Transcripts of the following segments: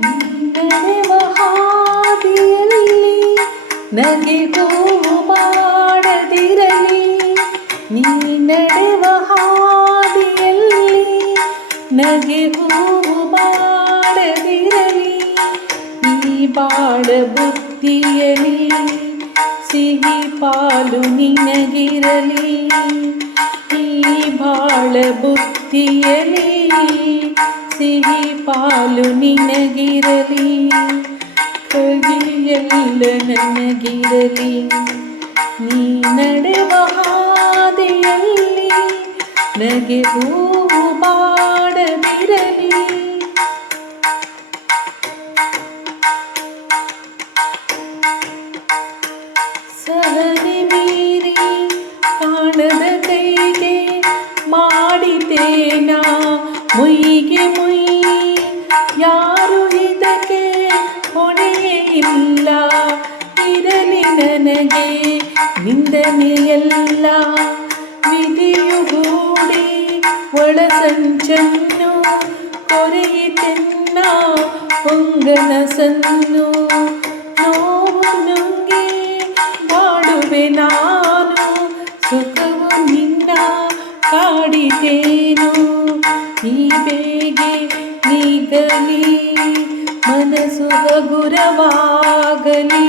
ನೀ ನಡೆವ ಹಾದಿಯಲ್ಲಿ ನಗೆ ಹೂವು ಮಾಡದಿರಲಿ. ನೀ ನಡೆವ ಹಾದಿಯಲ್ಲಿ ನಗೆ ಹೂವು ಮಾಡದಿರಲಿ. ಈ ಬಾಳ ಬುತ್ತಿಯಲಿ ಸಿಹಿ ಪಾಲು ನಿನಗಿರಲಿ. ಈ ಬಾಳ ಬುತ್ತಿಯಲಿ ಸಿಹಿ ಪಾಲು ನಿನಗಿರಲಿ. ಕಹಿಯೆಲ್ಲ ನನಗಿರಲಿ. ನೀ ನಡೆವ ಹಾದಿಯಲ್ಲಿ ನಗೆ ಹೂವು ಬಾಡದಿರಲಿ. ಸಹನೆ ಮೀರಿ ಕಾಣದ ಕೈಗೆ ಮಾಡಿತೇನ ಮುಯ್ಯಿಗೆ ಮುಯ್ಯಿ. ಯಾರು ಇದಕ್ಕೆ ಹೊಣೆಯೇ ಇಲ್ಲ. ಇರಲಿ ನನಗೆ ನಿಂದನೆಯಲ್ಲ. ವಿಧಿಯು ಗೂಡಿ ಒಳಸಂಚನ್ನು ಕೊರೆಯಿತೆನ್ನ ಹೊಂಗನಸನ್ನು. ನೋವು ನುಂಗಿ ಬಾಡುವೆ ನಾನು ಸುಖವು ನಿನ್ನ ಕಾಡಿತೇನು. ಈ ಬೇಗೆ ನೀಗಲಿ ಮನಸ್ಸು ಹಗುರವಾಗಲಿ.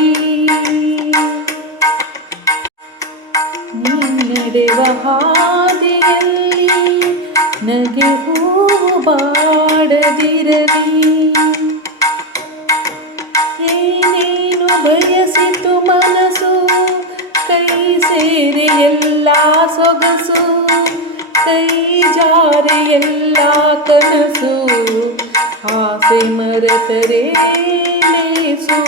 ನೀ ನಡೆವ ಹಾದಿಯಲ್ಲಿ ನಗೆ ಹೂವು ಬಾಡದಿರಲಿ. ಏನೇನು ಬಯಸಿತು ಮನಸ್ಸು ಕೈ ಸೇರಿ ಎಲ್ಲ ಸೊಗಸು. ಕೈ ಜಾರಿ ಎಲ್ಲ ಕನಸು ಆಸೆ ಮರೆತರೆ ಲೇಸು.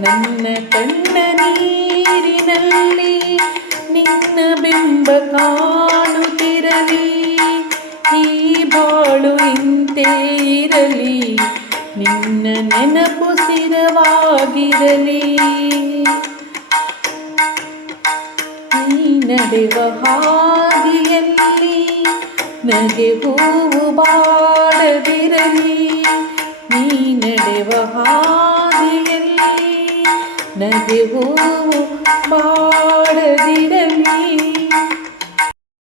ನನ್ನ ಕಣ್ಣ ನೀರಿನಲ್ಲಿ ನಿನ್ನ ಬಿಂಬ ಕಾಣುತ್ತಿರಲಿ. ಈ ಬಾಳು ಇಂತೆ ಇರಲಿ. ನಿನ್ನ ನೆನಪು ಸ್ಥಿರವಾಗಿರಲಿ. ನೀ ನಡೆವ ಹಾದಿಯಲ್ಲಿ ನಗೆ ಹೂವು ಬಾಡದಿರಲಿ. ನೀ ನಡೆವ ಹಾದಿಯಲ್ಲಿ ನಗೆ ಹೂವು ಬಾಡದಿರಲಿ.